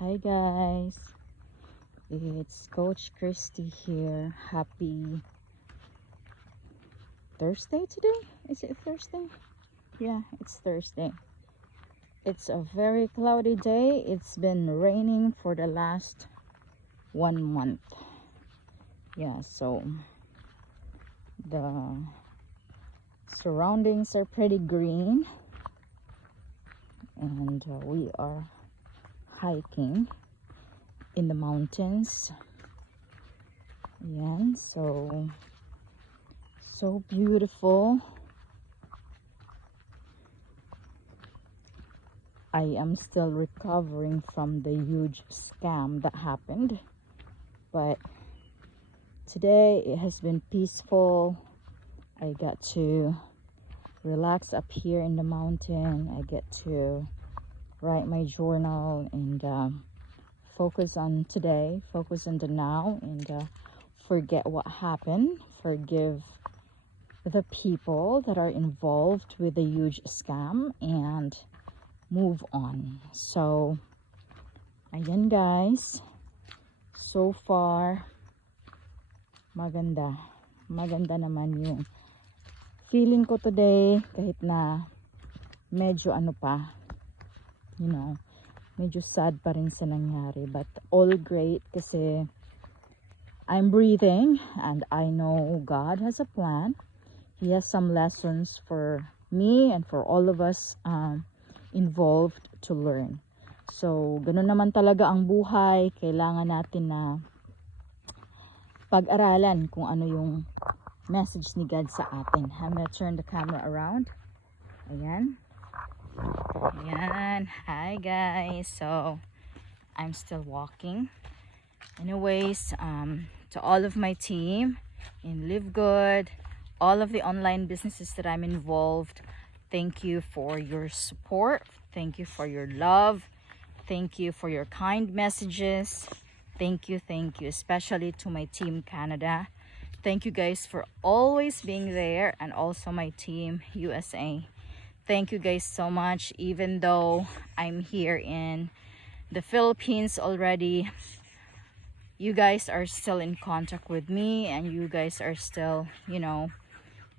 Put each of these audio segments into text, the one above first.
Hi guys, it's Coach Christy here. Happy Thursday today? Is it Thursday? Yeah, it's Thursday. It's a very cloudy day. It's been raining for the last 1 month. Yeah, so the surroundings are pretty green, and we are hiking in the mountains. Ayan, so beautiful. I am still recovering from the huge scam that happened, but today it has been peaceful. I got to relax up here in the mountain. I get to write my journal and focus on today, focus on the now, and forget what happened, forgive the people that are involved with the huge scam, and move on. So ayan guys, so far maganda naman yung feeling ko today, kahit na medyo medyo sad pa rin sa nangyari, but all great kasi I'm breathing and I know God has a plan. He has some lessons for me and for all of us involved to learn. So ganun naman talaga ang buhay. Kailangan natin na pag-aralan kung ano yung message ni God sa atin. I'm gonna turn the camera around. Ayan. Ayan. Hi guys. So I'm still walking. Anyways, to all of my team in Live Good, all of the online businesses that I'm involved, thank you for your support. Thank you for your love. Thank you for your kind messages. Thank you, especially to my team Canada. Thank you guys for always being there, and also my team USA. Thank you guys so much. Even though I'm here in the Philippines already, you guys are still in contact with me, and you guys are still,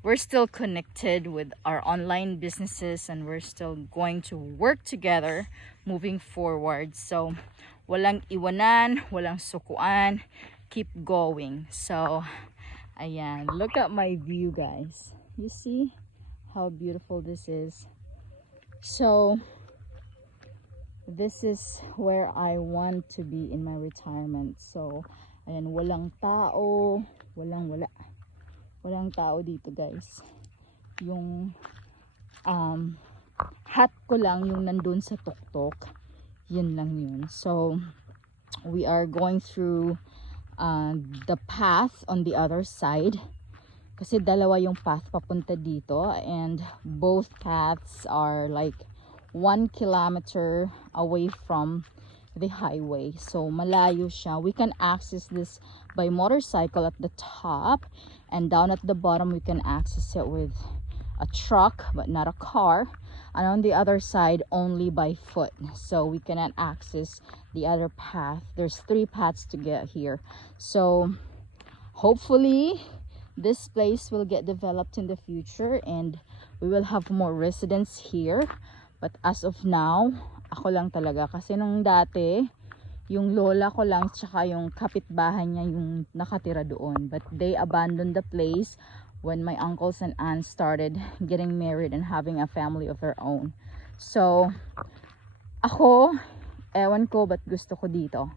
we're still connected with our online businesses, and we're still going to work together moving forward. So walang iwanan, walang sukuan, keep going. So ayan, look at my view guys. You see how beautiful this is. So this is where I want to be in my retirement. So ayan, walang tao, walang tao dito guys. Yung hat ko lang yung nandun sa tuktok, yun lang yun. So we are going through the path on the other side, kasi dalawa yung path papunta dito, and both paths are like 1 kilometer away from the highway. So malayo siya. We can access this by motorcycle at the top, and down at the bottom we can access it with a truck but not a car, and on the other side only by foot. So we cannot access the other path. There's 3 paths to get here. So hopefully this place will get developed in the future and we will have more residents here. But as of now, ako lang talaga, kasi nung dati yung lola ko lang tsaka yung kapitbahay niya yung nakatira doon, but they abandoned the place when my uncles and aunts started getting married and having a family of their own. So ako, ewan ko ba't gusto ko dito.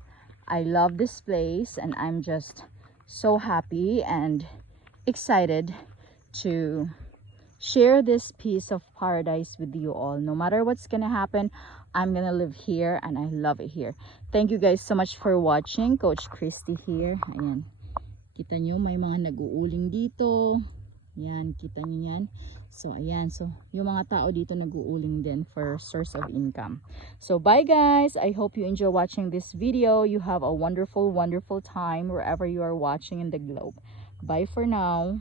I love this place and I'm just so happy and excited to share this piece of paradise with you all. No matter what's gonna happen, I'm gonna live here and I love it here. Thank you guys so much for watching. Coach Christy here. Ayan. Kita nyo, may mga nag-uuling dito. Yan, kita nyo yan. So, ayan. So, yung mga tao dito nag-uuling din for source of income. So, bye guys. I hope you enjoy watching this video. You have a wonderful, wonderful time wherever you are watching in the globe. Bye for now.